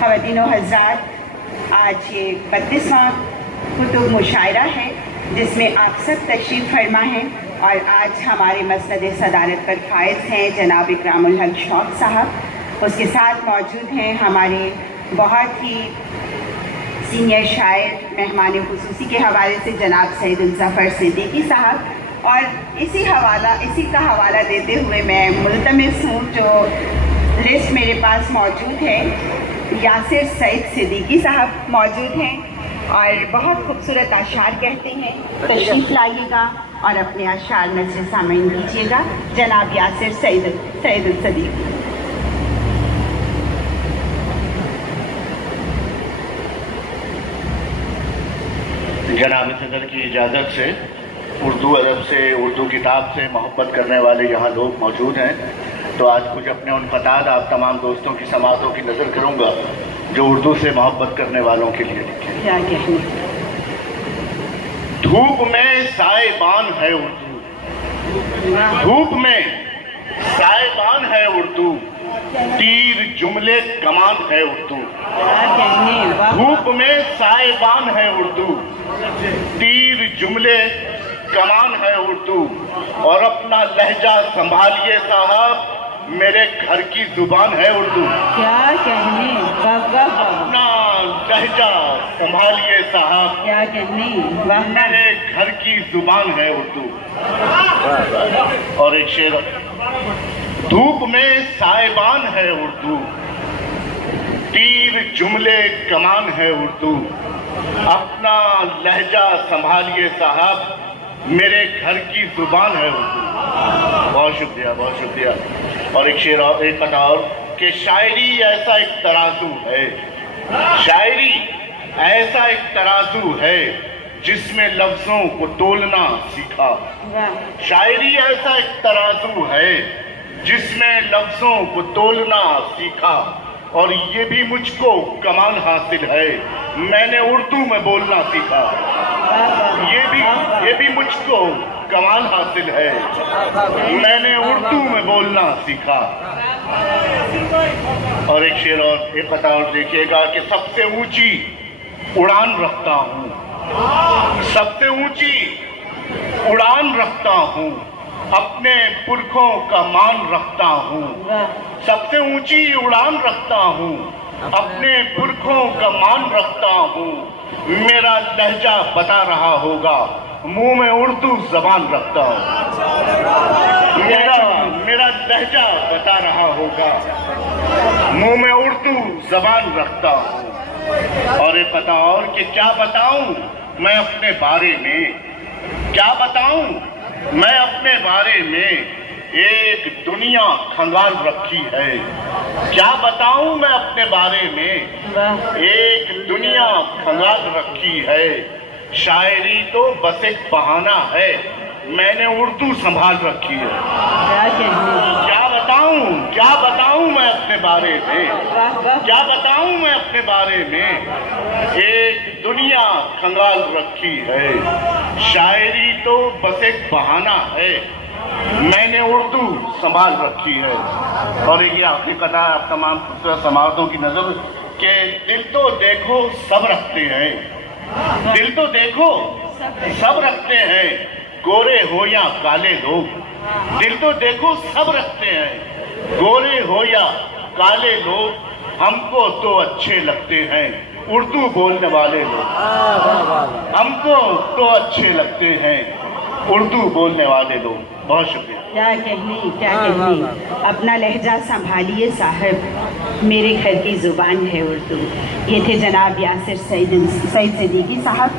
خواتین و حضرات، آج یہ 32واں کتب مشاعرہ ہے جس میں آپ سب تشریف فرما ہیں، اور آج ہمارے مسند صدارت پر فائز ہیں جناب اکرام الحق شوق صاحب۔ اس کے ساتھ موجود ہیں ہمارے بہت ہی سینئر شاعر، مہمان خصوصی کے حوالے سے جناب سعید الظفر صدیقی صاحب، اور اسی کا حوالہ دیتے ہوئے میں ملتمس ہوں، جو لسٹ میرے پاس موجود ہے، یاسر سعید صدیقی صاحب موجود ہیں اور بہت خوبصورت اشعار کہتے ہیں۔ تشریف لائیے گا اور اپنے اشعار نظر سامعین دیجیے گا۔ جناب یاسر سعید الصدیقی۔ جناب صدر کی اجازت سے اردو ادب سے، اردو کتاب سے محبت کرنے والے یہاں لوگ موجود ہیں، تو آج کچھ اپنے ان خطات آپ تمام دوستوں کی سماعتوں کی نظر کروں گا جو اردو سے محبت کرنے والوں کے لیے لکھے۔ کیا کہنے؟ دھوپ میں سائبان ہے اردو، دھوپ میں سائبان ہے اردو، تیر جملے کمان ہے اردو۔ دھوپ میں سائبان ہے اردو، تیر جملے کمان ہے اردو، اور اپنا لہجہ سنبھالیے صاحب، میرے گھر کی زبان ہے اردو۔ کیا کہنے؟ اپنا لہجہ سنبھالیے صاحب، کیا کہنے؟ میرے گھر کی زبان ہے اردو۔ اور ایک شعر، دھوپ میں سائبان ہے اردو، تیر جملے کمان ہے اردو، اپنا لہجہ سنبھالیے صاحب، میرے گھر کی زبان ہے اردو۔ بہت شکریہ، بہت شکریہ۔ اور ایک شعر، ایک بتا اور کہ شاعری ایسا ایک ترازو ہے، شاعری ایسا ایک ترازو ہے جس میں لفظوں کو تولنا سیکھا۔ شاعری ایسا ایک ترازو ہے جس میں لفظوں کو تولنا سیکھا، اور یہ بھی مجھ کو کمال حاصل ہے، میں نے اردو میں بولنا سیکھا۔ یہ بھی مجھ کو کمال حاصل ہے، میں نے اردو میں بولنا سیکھا۔ اور ایک شعر اور ایک بتا اور دیکھیے گا کہ سب سے اونچی اڑان رکھتا ہوں، سب سے اونچی اڑان رکھتا ہوں، اپنے پرکھوں کا مان رکھتا ہوں، سب سے اونچی اڑان رکھتا ہوں، اپنے پرکھوں کا مان رکھتا ہوں، میرا لہجہ بتا رہا ہوگا، منہ میں اردو زبان رکھتا ہوں۔ میرا لہجہ بتا رہا ہوگا، منہ میں اردو زبان رکھتا ہوں۔ اور یہ پتا اور کہ کیا بتاؤں میں اپنے بارے میں، کیا بتاؤں میں اپنے بارے میں، ایک دنیا کھنگال رکھی ہے۔ کیا بتاؤں میں اپنے بارے میں، ایک دنیا کھنگال رکھی ہے، شاعری تو بس ایک بہانہ ہے، میں نے اردو سنبھال رکھی ہے۔ کیا بتاؤں میں اپنے بارے میں، کیا بتاؤں میں اپنے بارے میں، ایک دنیا کھنگال رکھی ہے، شاعری تو بس ایک بہانہ ہے، میں نے اردو سنبھال رکھی ہے۔ اور یہ حقیقت ہے آپ تمام خوبصورت سماعتوں کی نظر کہ دل تو دیکھو سب رکھتے ہیں، دل تو دیکھو سب رکھتے ہیں، گورے ہو یا کالے لوگ، دل تو دیکھو سب رکھتے ہیں، گورے ہو یا کالے لوگ، ہم کو تو اچھے لگتے ہیں اردو بولنے والے لوگ، ہم کو تو اچھے لگتے ہیں اردو بولنے والے لوگ۔ بہت شکریہ۔ کیا کہنی، اپنا لہجہ سنبھالیے صاحب، میرے گھر کی زبان ہے اردو۔ یہ تھے جناب یاسر سعید صدیقی صاحب۔